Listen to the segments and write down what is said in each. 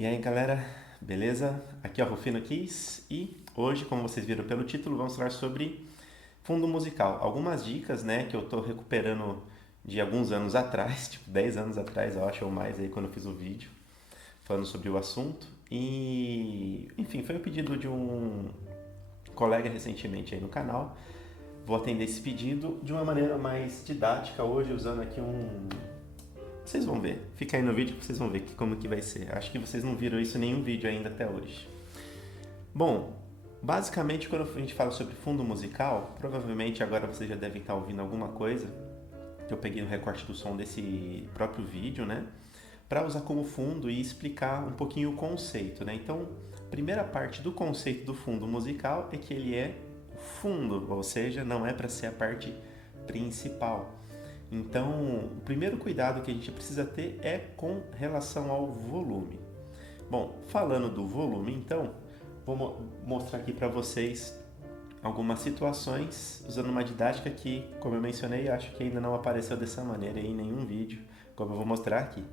E aí galera, beleza? Aqui é o Rufino Kiss e hoje, como vocês viram pelo título, vamos falar sobre fundo musical. Algumas dicas, né, que eu tô recuperando de alguns anos atrás, tipo 10 anos atrás, eu acho, ou mais, aí quando eu fiz o vídeo falando sobre o assunto. E, enfim, foi um pedido de um colega recentemente aí no canal. Vou atender esse pedido de uma maneira mais didática hoje, usando aqui vocês vão ver. Fica aí no vídeo que vocês vão ver como que vai ser. Acho que vocês não viram isso em nenhum vídeo ainda até hoje. Bom, basicamente quando a gente fala sobre fundo musical, provavelmente agora vocês já devem estar ouvindo alguma coisa que eu peguei no recorte do som desse próprio vídeo, né? Para usar como fundo e explicar um pouquinho o conceito, né? Então, a primeira parte do conceito do fundo musical é que ele é o fundo, ou seja, não é para ser a parte principal. Então, o primeiro cuidado que a gente precisa ter é com relação ao volume. Bom, falando do volume, então, vou mostrar aqui para vocês algumas situações usando uma didática que, como eu mencionei, acho que ainda não apareceu dessa maneira em nenhum vídeo, como eu vou mostrar aqui.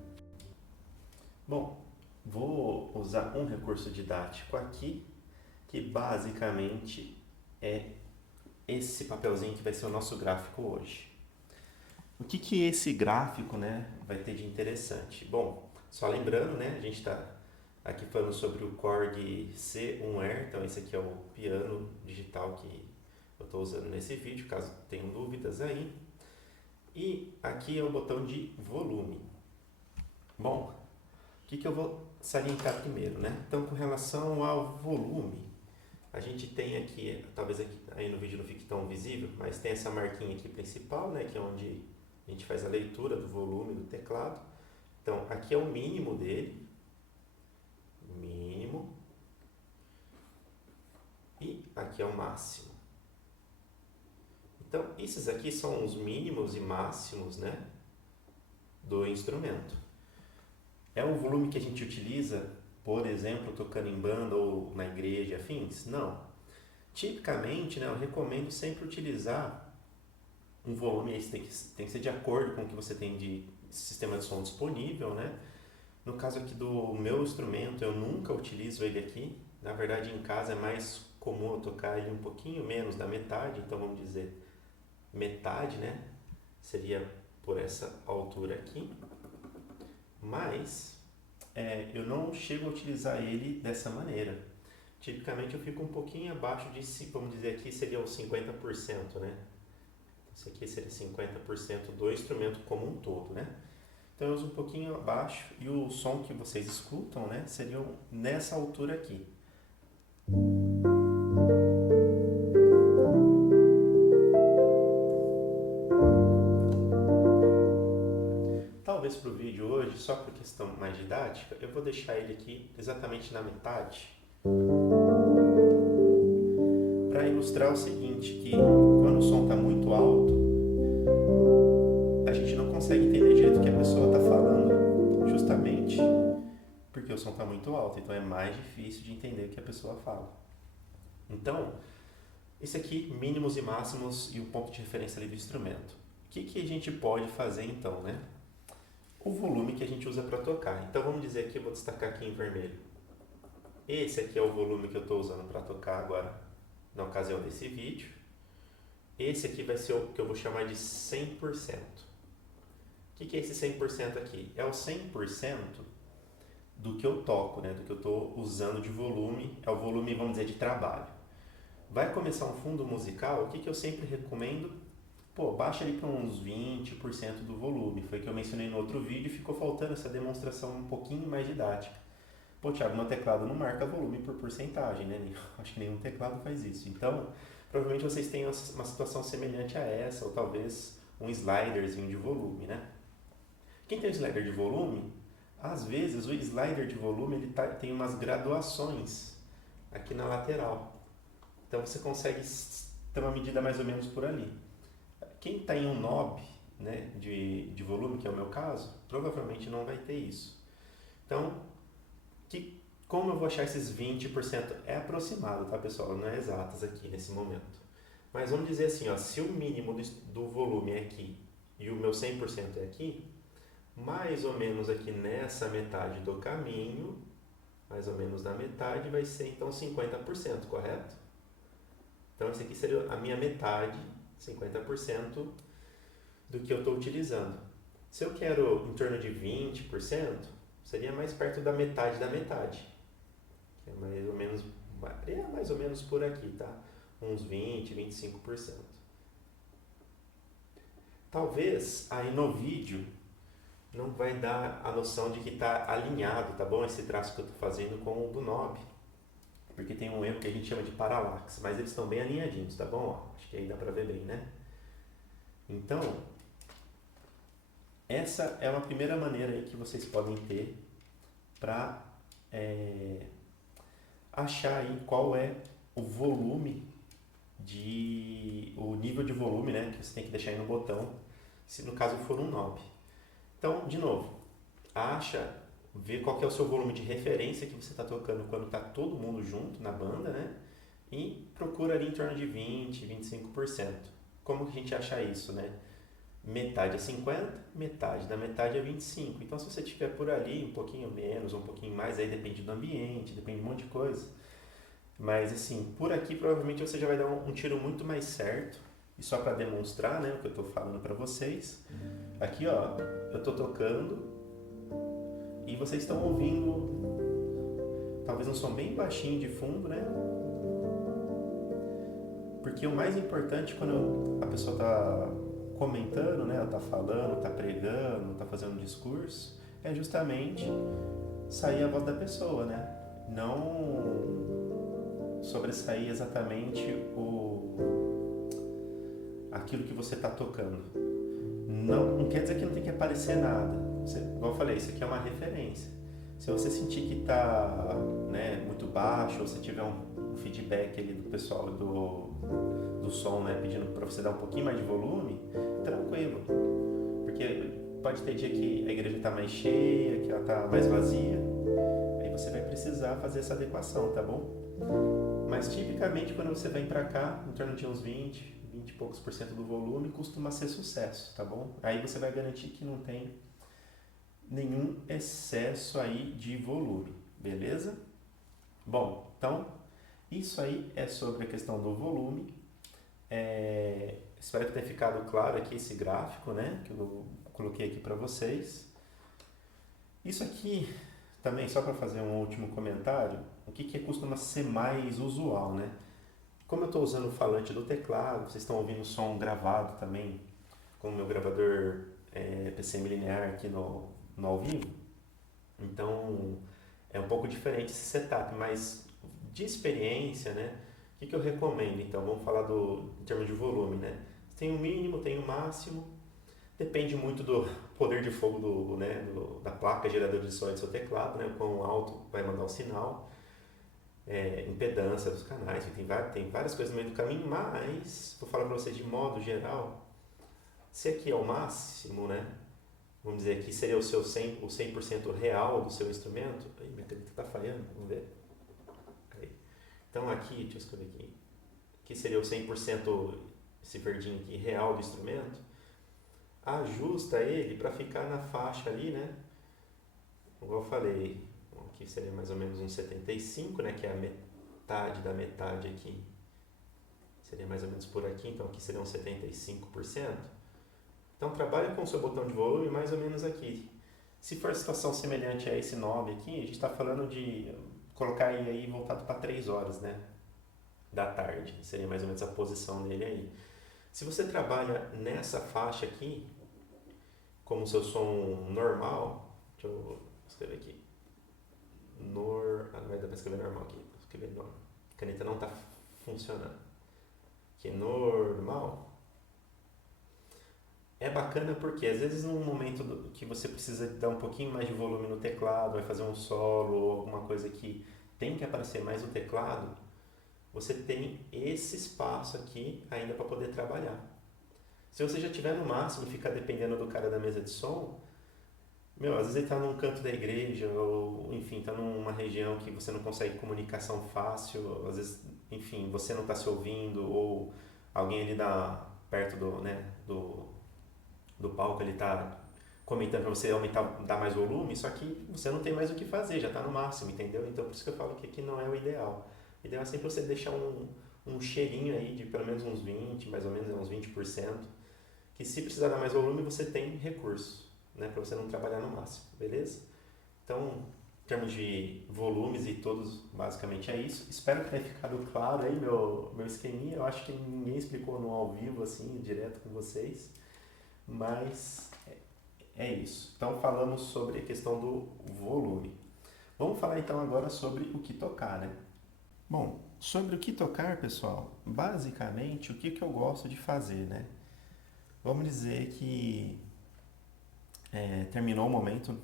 Bom, vou usar um recurso didático aqui, que basicamente é esse papelzinho que vai ser o nosso gráfico hoje. O que esse gráfico, né, vai ter de interessante? Bom, só lembrando, né, a gente está aqui falando sobre o Korg C1R, então esse aqui é o piano digital que eu estou usando nesse vídeo, caso tenham dúvidas aí. E aqui é o botão de volume. Bom, o que eu vou salientar primeiro, né? Então, com relação ao volume, a gente tem aqui, talvez aqui, aí no vídeo não fique tão visível, mas tem essa marquinha aqui principal, né, que é onde a gente faz a leitura do volume do teclado. Então, aqui é o mínimo dele, mínimo, e aqui é o máximo. Então, esses aqui são os mínimos e máximos, né, do instrumento. É o volume que a gente utiliza, por exemplo, tocando em banda ou na igreja, afins? Não. Tipicamente, né, eu recomendo sempre utilizar um volume, esse tem que ser de acordo com o que você tem de sistema de som disponível, né? No caso aqui do meu instrumento, eu nunca utilizo ele aqui. Na verdade, em casa é mais comum eu tocar ele um pouquinho menos da metade, então vamos dizer metade, né? Seria por essa altura aqui. Mas eu não chego a utilizar ele dessa maneira. Tipicamente eu fico um pouquinho abaixo de, vamos dizer aqui, seria os 50%, né? Isso aqui seria 50% do instrumento como um todo, né? Então eu uso um pouquinho abaixo e o som que vocês escutam, né, seria nessa altura aqui. Talvez para o vídeo hoje, só por questão mais didática, eu vou deixar ele aqui exatamente na metade, para ilustrar o seguinte, que quando o som está muito alto, a gente não consegue entender direito o que a pessoa está falando, justamente porque o som está muito alto, então é mais difícil de entender o que a pessoa fala. Então, esse aqui, mínimos e máximos e o ponto de referência ali do instrumento. O que a gente pode fazer então, né? O volume que a gente usa para tocar. Então vamos dizer aqui, eu vou destacar aqui em vermelho. Esse aqui é o volume que eu estou usando para tocar agora na ocasião desse vídeo. Esse aqui vai ser o que eu vou chamar de 100%. O que é esse 100% aqui? É o 100% do que eu toco, né? Do que eu estou usando de volume. É o volume, vamos dizer, de trabalho. Vai começar um fundo musical, o que eu sempre recomendo? Pô, baixa ali para uns 20% do volume. Foi o que eu mencionei no outro vídeo e ficou faltando essa demonstração um pouquinho mais didática. Pô, Thiago, meu teclado não marca volume por porcentagem, né? Acho que nenhum teclado faz isso. Então, provavelmente vocês têm uma situação semelhante a essa, ou talvez um sliderzinho de volume, né? Quem tem um slider de volume, às vezes o slider de volume ele tem umas graduações aqui na lateral. Então você consegue ter uma medida mais ou menos por ali. Quem está em um knob, né, de volume, que é o meu caso, provavelmente não vai ter isso. Então, como eu vou achar esses 20%? É aproximado, tá, pessoal? Não é exatas aqui nesse momento. Mas vamos dizer assim, ó, se o mínimo do volume é aqui e o meu 100% é aqui, mais ou menos aqui nessa metade do caminho mais ou menos na metade, vai ser então 50%, correto? Então esse aqui seria a minha metade, 50% do que eu estou utilizando. Se eu quero em torno de 20%, seria mais perto da metade, que é mais ou menos, varia mais ou menos por aqui, tá? Uns 20, 25%. Talvez aí no vídeo não vai dar a noção de que está alinhado, tá bom? Esse traço que eu estou fazendo com o do Nob, porque tem um erro que a gente chama de paralaxe, mas eles estão bem alinhadinhos, tá bom? Ó, acho que aí dá para ver bem, né? Então, essa é uma primeira maneira aí que vocês podem ter para achar aí qual é o volume o nível de volume, né, que você tem que deixar aí no botão, se no caso for um knob. Então, de novo, vê qual que é o seu volume de referência que você está tocando quando está todo mundo junto na banda, né? E procura ali em torno de 20, 25%. Como que a gente acha isso, né? Metade é 50, metade da metade é 25. Então, se você tiver por ali um pouquinho menos, um pouquinho mais, aí depende do ambiente, depende de um monte de coisa. Mas, assim, por aqui provavelmente você já vai dar um tiro muito mais certo. E só para demonstrar, né, o que eu estou falando para vocês. Aqui, ó, eu estou tocando e vocês estão ouvindo talvez um som bem baixinho de fundo, né? Porque o mais importante quando a pessoa está comentando, né, ela está falando, está pregando, está fazendo um discurso, é justamente sair a voz da pessoa, né? Não sobressair exatamente aquilo que você está tocando. Não quer dizer que não tem que aparecer nada. Igual eu falei, isso aqui é uma referência. Se você sentir que está, né, muito baixo, ou se tiver um feedback ali do pessoal do som, né, pedindo para você dar um pouquinho mais de volume, tranquilo. Porque pode ter dia que a igreja está mais cheia, que ela está mais vazia, aí você vai precisar fazer essa adequação, tá bom? Mas tipicamente quando você vem para cá, em torno de uns 20 e poucos por cento do volume, costuma ser sucesso, tá bom? Aí você vai garantir que não tem nenhum excesso aí de volume, beleza? Bom, então isso aí é sobre a questão do volume. Espero que tenha ficado claro aqui esse gráfico, né, que eu coloquei aqui para vocês. Isso aqui também, só para fazer um último comentário, o que costuma ser mais usual, né? Como eu estou usando o falante do teclado, vocês estão ouvindo o som gravado também, com o meu gravador PCM linear aqui no ao vivo, então é um pouco diferente esse setup, mas de experiência, né? O que eu recomendo? Então, vamos falar em termos de volume, né? Tem o mínimo, tem o máximo, depende muito do poder de fogo da placa geradora de som do seu teclado, né? O quão alto vai mandar o sinal, impedância dos canais, tem várias coisas no meio do caminho, mas vou falar para vocês de modo geral, se aqui é o máximo, né? Vamos dizer, aqui seria o 100% real do seu instrumento. Aí, minha caneta está falhando, vamos ver. Aí. Então aqui, deixa eu escrever aqui. Aqui seria o 100%, esse verdinho aqui, real do instrumento. Ajusta ele para ficar na faixa ali, né? Como eu falei, aqui seria mais ou menos um 75, né? Que é a metade da metade aqui. Seria mais ou menos por aqui, então aqui seria um 75%. Então, trabalhe com o seu botão de volume mais ou menos aqui. Se for situação semelhante a esse knob aqui, a gente está falando de colocar ele aí voltado para 3 horas, né? Da tarde. Seria mais ou menos a posição dele aí. Se você trabalha nessa faixa aqui, como o seu som normal, deixa eu escrever aqui. Não vai dar para escrever normal aqui. Vou escrever normal. A caneta não está funcionando. Aqui, normal. É bacana porque às vezes num momento que você precisa dar um pouquinho mais de volume no teclado, vai fazer um solo ou alguma coisa que tem que aparecer mais no teclado, você tem esse espaço aqui ainda para poder trabalhar. Se você já tiver no máximo e ficar dependendo do cara da mesa de som, às vezes ele está num canto da igreja ou, enfim, está numa região que você não consegue comunicação fácil, às vezes, enfim, você não está se ouvindo ou alguém ali perto do palco ele está comentando para você aumentar, dar mais volume, só que você não tem mais o que fazer, já está no máximo, entendeu? Então por isso que eu falo que aqui não é o ideal. O ideal é sempre você deixar um cheirinho aí de pelo menos uns 20, mais ou menos uns 20%, que se precisar dar mais volume você tem recurso, né, para você não trabalhar no máximo, beleza? Então, em termos de volumes e todos, basicamente é isso. Espero que tenha ficado claro aí meu esqueminha. Eu acho que ninguém explicou no ao vivo, assim, direto com vocês, mas é isso. Então, falamos sobre a questão do volume. Vamos falar então agora sobre o que tocar, né? Bom, sobre o que tocar, pessoal, basicamente o que eu gosto de fazer, né? Vamos dizer que terminou o momento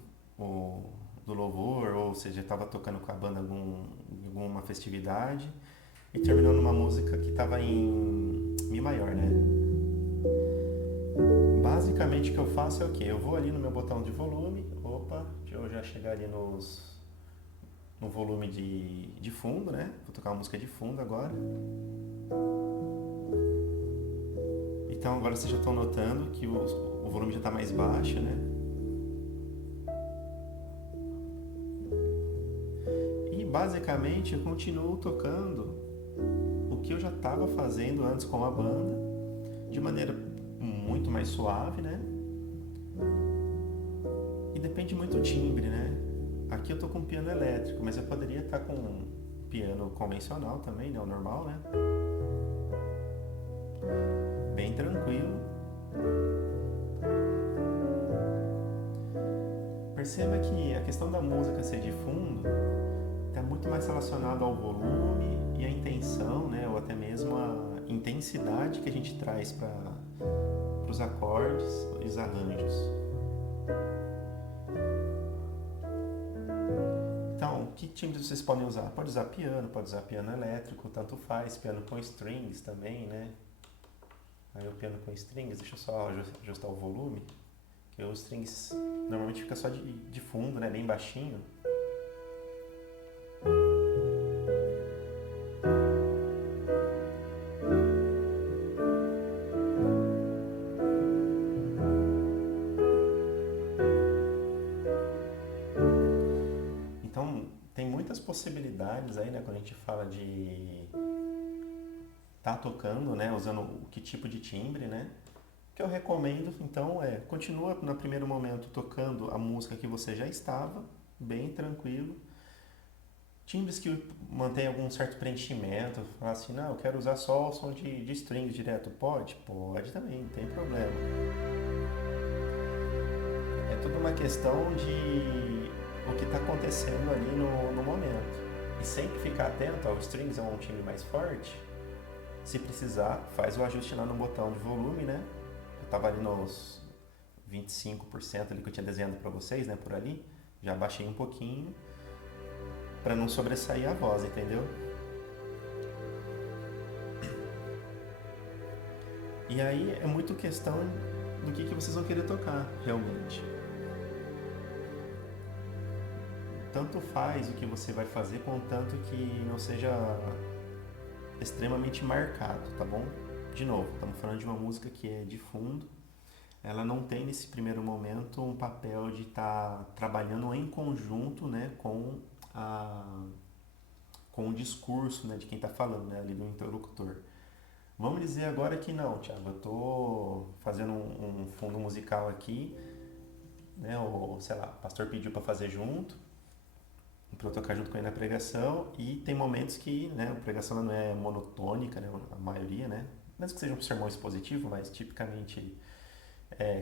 do louvor, ou seja, estava tocando com a banda em alguma festividade e terminou numa música que estava em Mi maior, né? Basicamente o que eu faço é o quê? Eu vou ali no meu botão de volume, opa, deixa eu já chegar ali no volume de fundo, né? Vou tocar uma música de fundo agora. Então agora vocês já estão notando que o volume já está mais baixo, né? E basicamente eu continuo tocando o que eu já estava fazendo antes com a banda, de maneira muito mais suave, né? E depende muito do timbre, né? Aqui eu tô com piano elétrico, mas eu poderia estar com piano convencional também, né? O normal, né? Bem tranquilo. Perceba que a questão da música ser de fundo está muito mais relacionado ao volume e à intenção, né? Ou até mesmo a intensidade que a gente traz para os acordes e os arranjos. Então, que timbres vocês podem usar? Pode usar piano elétrico, tanto faz, piano com strings também, né? Aí o piano com strings, deixa eu só ajustar o volume, que os strings normalmente fica só de fundo, né? Bem baixinho. Então, tem muitas possibilidades aí, né? Quando a gente fala de tá tocando, né? Usando que tipo de timbre, né? O que eu recomendo, então, continua no primeiro momento tocando a música que você já estava, bem tranquilo. Timbres que mantém algum certo preenchimento, fala assim, não, eu quero usar só o som de strings direto. Pode? Pode também, não tem problema. É tudo uma questão de o que está acontecendo ali no momento. E sempre ficar atento ao strings, é um timbre mais forte. Se precisar, faz o ajuste lá no botão de volume, né? Eu estava ali nos 25% ali que eu tinha desenhado para vocês, né? Por ali. Já baixei um pouquinho para não sobressair a voz, entendeu? E aí é muito questão do que vocês vão querer tocar, realmente. Tanto faz o que você vai fazer, contanto que não seja extremamente marcado, tá bom? De novo, estamos falando de uma música que é de fundo. Ela não tem nesse primeiro momento um papel de estar trabalhando em conjunto, né, com o discurso, né, de quem está falando, né, ali do interlocutor. Vamos dizer agora que não, Thiago, eu estou fazendo um fundo musical aqui, né, ou sei lá, o pastor pediu para fazer junto, para eu tocar junto com ele na pregação, e tem momentos que, né, a pregação não é monotônica, né, a maioria, né, mesmo que seja um sermão expositivo, mas tipicamente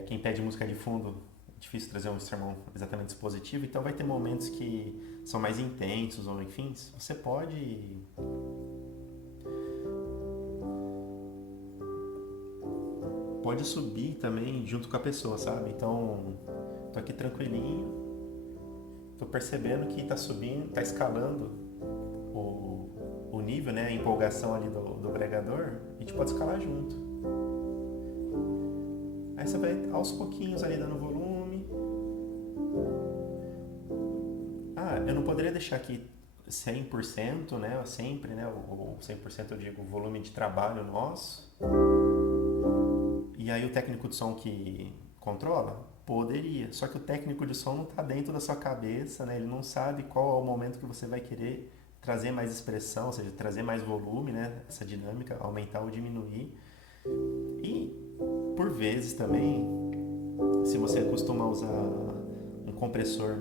quem pede música de fundo é difícil trazer um sermão exatamente expositivo, então vai ter momentos que são mais intensos, ou enfim, você pode subir também junto com a pessoa, sabe? Então, tô aqui tranquilinho, tô percebendo que tá subindo, tá escalando o nível, né? A empolgação ali do pregador, a gente pode escalar junto. Aí você vai aos pouquinhos ali dando volume. Eu não poderia deixar aqui 100%, né? Sempre, né? O 100% eu digo o volume de trabalho nosso. E aí o técnico de som que controla, Poderia, só que o técnico de som não está dentro da sua cabeça, né? Ele não sabe qual é o momento que você vai querer trazer mais expressão, ou seja, trazer mais volume, né? Essa dinâmica, aumentar ou diminuir. E, por vezes também, se você costuma usar um compressor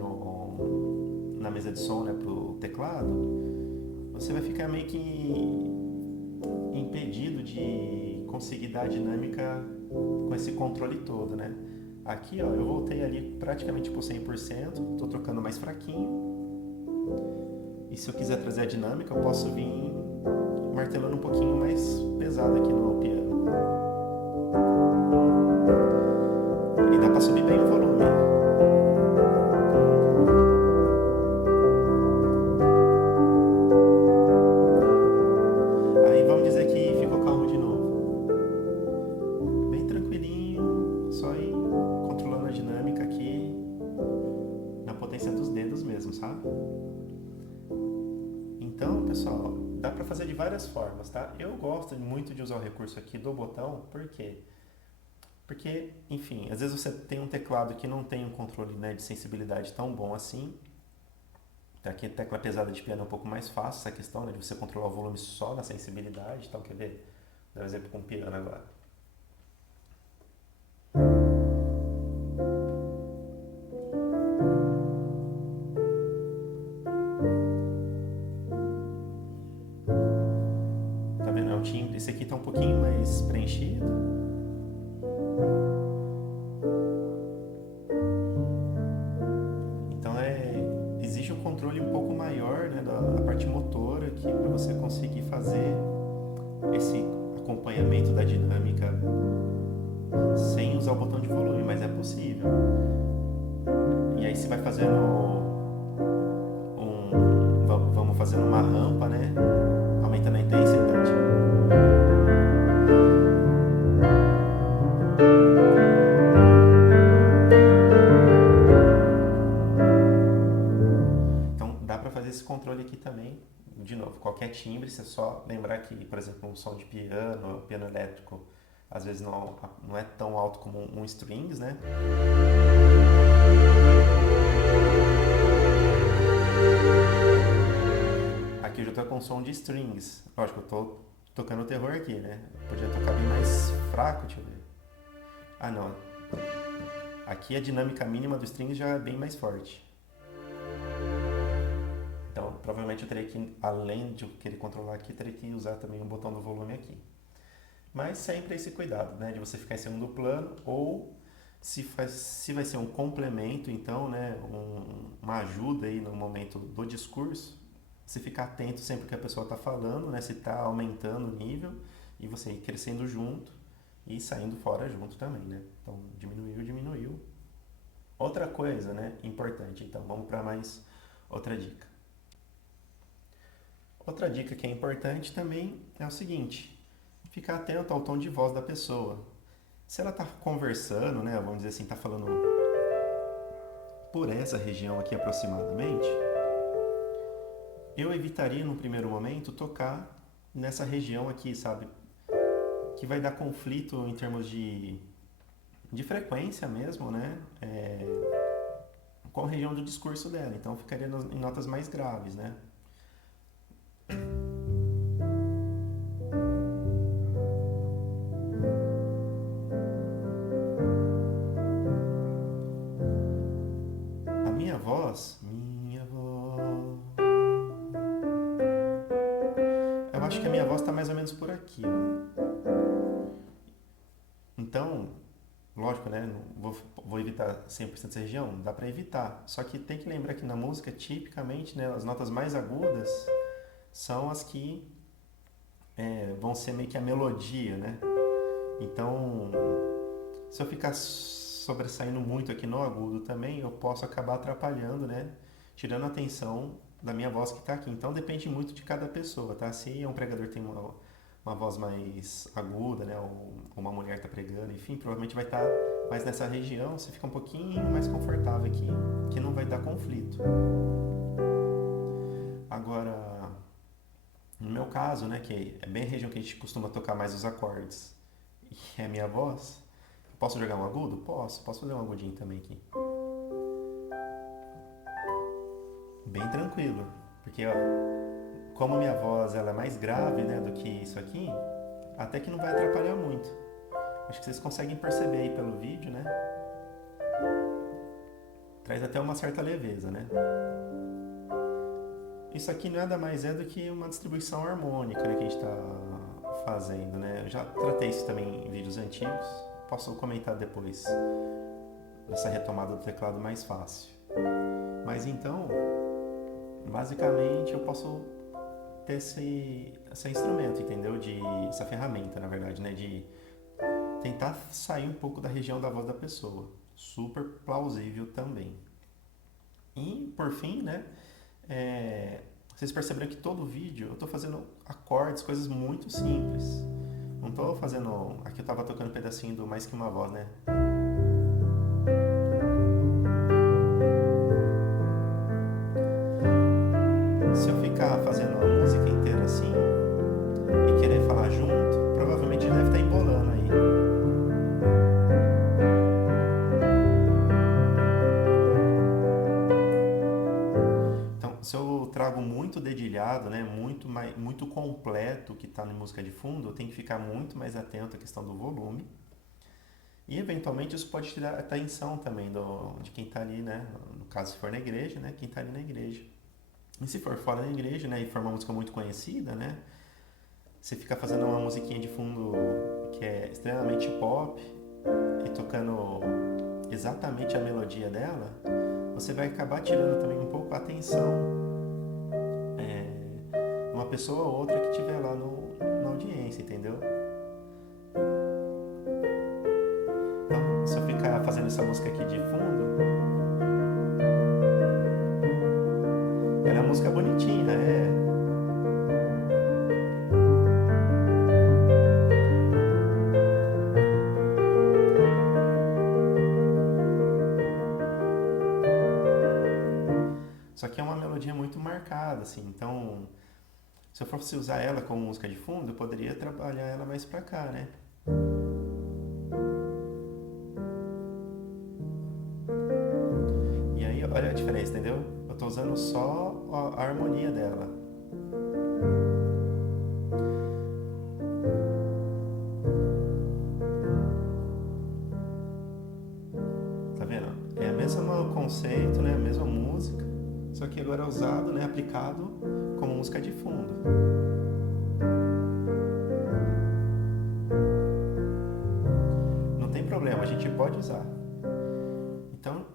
na mesa de som, né, para o teclado, você vai ficar meio que impedido de conseguir dar a dinâmica com esse controle todo, né? Aqui, ó, eu voltei ali praticamente pro 100%, tô trocando mais fraquinho. E se eu quiser trazer a dinâmica, eu posso vir martelando um pouquinho mais pesado aqui no piano. E dá pra subir bem o volume. Aí vamos dizer que ficou calmo de novo. Bem tranquilinho, só ir controlando a dinâmica aqui na potência dos dedos mesmo, sabe? Então, pessoal, dá pra fazer de várias formas, tá? Eu gosto muito de usar o recurso aqui do botão, por quê? Porque, enfim, às vezes você tem um teclado que não tem um controle, né, de sensibilidade tão bom assim. Aqui a tecla pesada de piano é um pouco mais fácil, essa questão, né, de você controlar o volume só na sensibilidade. Então, quer ver? Vou dar um exemplo com o piano agora. Tá vendo? É um timbre. Esse aqui tá um pouquinho mais preenchido. Então exige um controle um pouco maior, né, da parte motora aqui para você conseguir fazer esse acompanhamento da dinâmica sem usar o botão de volume, mas é possível. E aí você vai fazendo vamos fazendo uma rampa, né, aumentando a intensidade. Então dá para fazer esse controle aqui também. De novo, qualquer timbre, você só lembrar que, por exemplo, um som de piano, piano elétrico, às vezes não é tão alto como um strings, né? Aqui eu já tô com som de strings. Lógico, eu tô tocando terror aqui, né? Podia tocar bem mais fraco, deixa eu ver. Ah, não. Aqui a dinâmica mínima do strings já é bem mais forte. Então, provavelmente eu teria que, além de eu querer controlar aqui, teria que usar também o botão do volume aqui. Mas sempre esse cuidado, né, de você ficar em segundo plano, ou se vai ser um complemento, então, né, uma ajuda aí no momento do discurso, você ficar atento sempre que a pessoa está falando, né, se está aumentando o nível, e você ir crescendo junto e saindo fora junto também, né? Então, diminuiu. Outra coisa, né, importante, então, vamos para mais outra dica. Outra dica que é importante também é o seguinte: ficar atento ao tom de voz da pessoa. Se ela está conversando, né, vamos dizer assim, está falando por essa região aqui aproximadamente, eu evitaria no primeiro momento tocar nessa região aqui, sabe? Que vai dar conflito em termos de frequência mesmo, né? Com a região do discurso dela. Então ficaria em notas mais graves, né? A minha voz, eu acho que a minha voz está mais ou menos por aqui, ó. Então, lógico, né? Não vou evitar 100% dessa região, dá para evitar. Só que tem que lembrar que na música, tipicamente, né, as notas mais agudas são as que vão ser meio que a melodia, né? Então, se eu ficar sobressaindo muito aqui no agudo também, eu posso acabar atrapalhando, né? Tirando a atenção da minha voz que está aqui. Então depende muito de cada pessoa, tá? Se um pregador tem uma voz mais aguda, né? Ou uma mulher está pregando, enfim, provavelmente vai estar mais nessa região. Você fica um pouquinho mais confortável aqui, que não vai dar conflito. Agora, no meu caso, né? Que é bem a região que a gente costuma tocar mais os acordes, e é a minha voz, Posso jogar um agudo? Posso fazer um agudinho também aqui. Bem tranquilo, porque ó, como minha voz ela é mais grave, né, do que isso aqui, até que não vai atrapalhar muito. Acho que vocês conseguem perceber aí pelo vídeo, né? Traz até uma certa leveza, né? Isso aqui nada mais é do que uma distribuição harmônica, né, que a gente está fazendo, né? Eu já tratei isso também em vídeos antigos, posso comentar depois dessa retomada do teclado mais fácil. Mas então, basicamente eu posso ter esse instrumento, entendeu? Essa ferramenta, na verdade, né? De tentar sair um pouco da região da voz da pessoa. Super plausível também. E, por fim, né? Vocês perceberam que todo vídeo eu estou fazendo acordes, coisas muito simples. Não estou fazendo... Aqui eu estava tocando um pedacinho do Mais Que Uma Voz, né? Se eu ficar fazendo a música inteira assim e querer falar junto, provavelmente deve estar embolando aí. Então, se eu trago muito dedilhado, né, muito completo que está na música de fundo, eu tenho que ficar muito mais atento à questão do volume. E eventualmente isso pode tirar a atenção também de quem está ali, né? No caso, se for na igreja, né? Quem está ali na igreja. E se for fora da igreja, né? E for uma música muito conhecida, né? Você fica fazendo uma musiquinha de fundo que é extremamente pop e tocando exatamente a melodia dela, você vai acabar tirando também um pouco a atenção de uma pessoa ou outra que estiver lá na audiência, entendeu? Então, se eu ficar fazendo essa música aqui de fundo, ela é uma música bonitinha, Só que é uma melodia muito marcada, assim, então se eu fosse usar ela como música de fundo, eu poderia trabalhar ela mais pra cá, né? E aí, olha a diferença, entendeu? Eu tô usando só a harmonia dela. Tá vendo? É o mesmo conceito, né? A mesma música, só que agora é usado, né? Aplicado como música de fundo. Não tem problema, a gente pode usar. Então,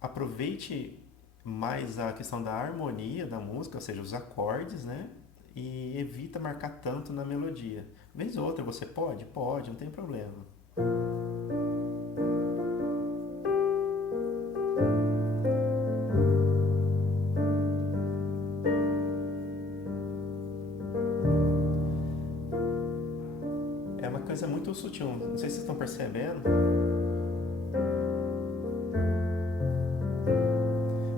aproveite mais a questão da harmonia da música, ou seja, os acordes, né? E evita marcar tanto na melodia. Vez ou outra você pode? Pode, não tem problema. É uma coisa muito sutil, não sei se vocês estão percebendo,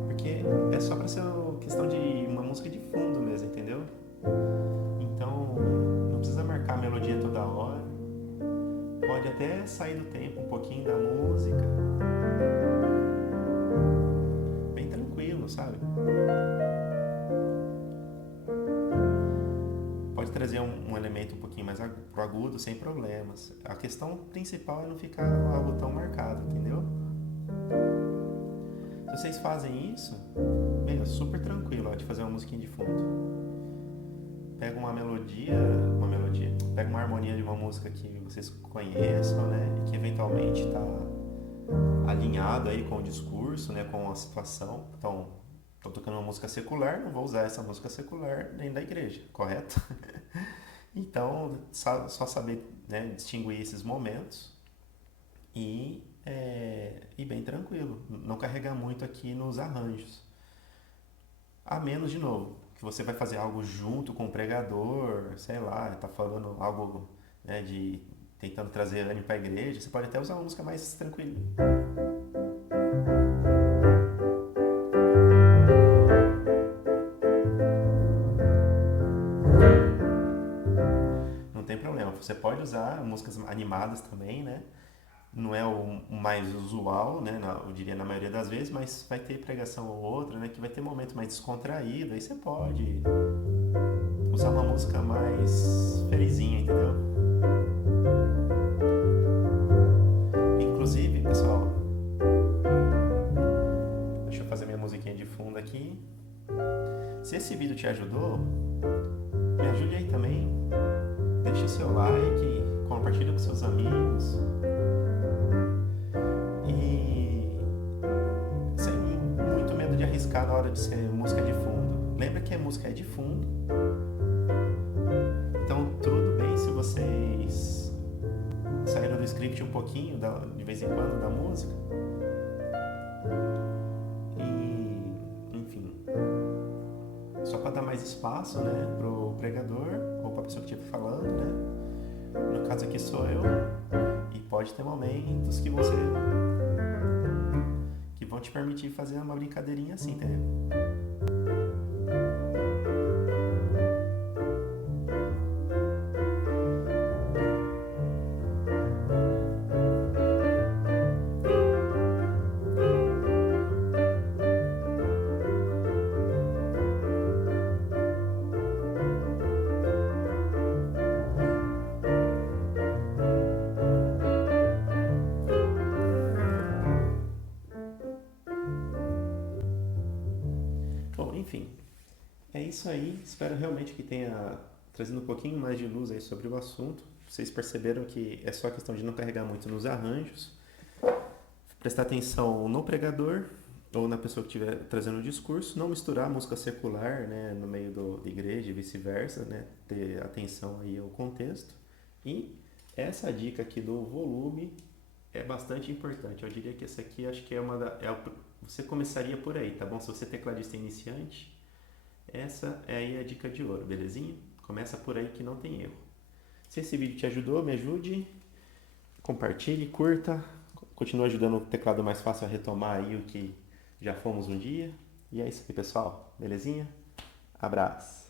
porque é só para ser questão de uma música de fundo mesmo, entendeu? Então, não precisa marcar a melodia toda hora. Pode até sair do tempo um pouquinho da música. Bem tranquilo, sabe? Pode trazer um elemento um pouquinho mais pro agudo, sem problemas. A questão principal é não ficar algo tão marcado, entendeu? Se vocês fazem isso, é super tranquilo, ó, de fazer uma musiquinha de fundo. Pega uma melodia, pega uma harmonia de uma música que vocês conheçam, né? E que eventualmente está alinhado aí com o discurso, né? Com a situação. Então, estou tocando uma música secular, não vou usar essa música secular dentro da igreja, correto? Então, só saber, né, distinguir esses momentos e bem tranquilo, não carregar muito aqui nos arranjos. A menos, de novo, que você vai fazer algo junto com o pregador, sei lá, tá falando algo, né, tentando trazer ânimo para a igreja, você pode até usar uma música mais tranquila. Não tem problema, você pode usar músicas animadas também, né? não é o mais usual, né? Eu diria na maioria das vezes, mas vai ter pregação ou outra, né? Que vai ter momento mais descontraído. Aí você pode usar uma música mais felizinha, entendeu? Inclusive, pessoal, deixa eu fazer minha musiquinha de fundo aqui. Se esse vídeo te ajudou, me ajude aí também. Deixe o seu like, compartilhe com seus amigos. E sem muito medo de arriscar na hora de ser música de fundo. Lembra que a música é de fundo. Então tudo bem se vocês saíram do script um pouquinho, de vez em quando, da música. E, enfim, só para dar mais espaço, né, pro pregador ou para a pessoa que estiver falando, né? No caso aqui sou eu. E pode ter momentos que vão te permitir fazer uma brincadeirinha assim, entendeu? Bom, enfim, é isso aí. Espero realmente que tenha trazido um pouquinho mais de luz aí sobre o assunto. Vocês perceberam que é só questão de não carregar muito nos arranjos, prestar atenção no pregador ou na pessoa que estiver trazendo o discurso, não misturar música secular, né, no meio da igreja e vice-versa, né, ter atenção aí ao contexto. E essa dica aqui do volume é bastante importante. Eu diria que essa aqui acho que você começaria por aí, tá bom? Se você é tecladista iniciante, essa é aí a dica de ouro, belezinha? Começa por aí que não tem erro. Se esse vídeo te ajudou, me ajude, compartilhe, curta, continue ajudando o teclado mais fácil a retomar aí o que já fomos um dia. E é isso aí, pessoal. Belezinha? Abraço.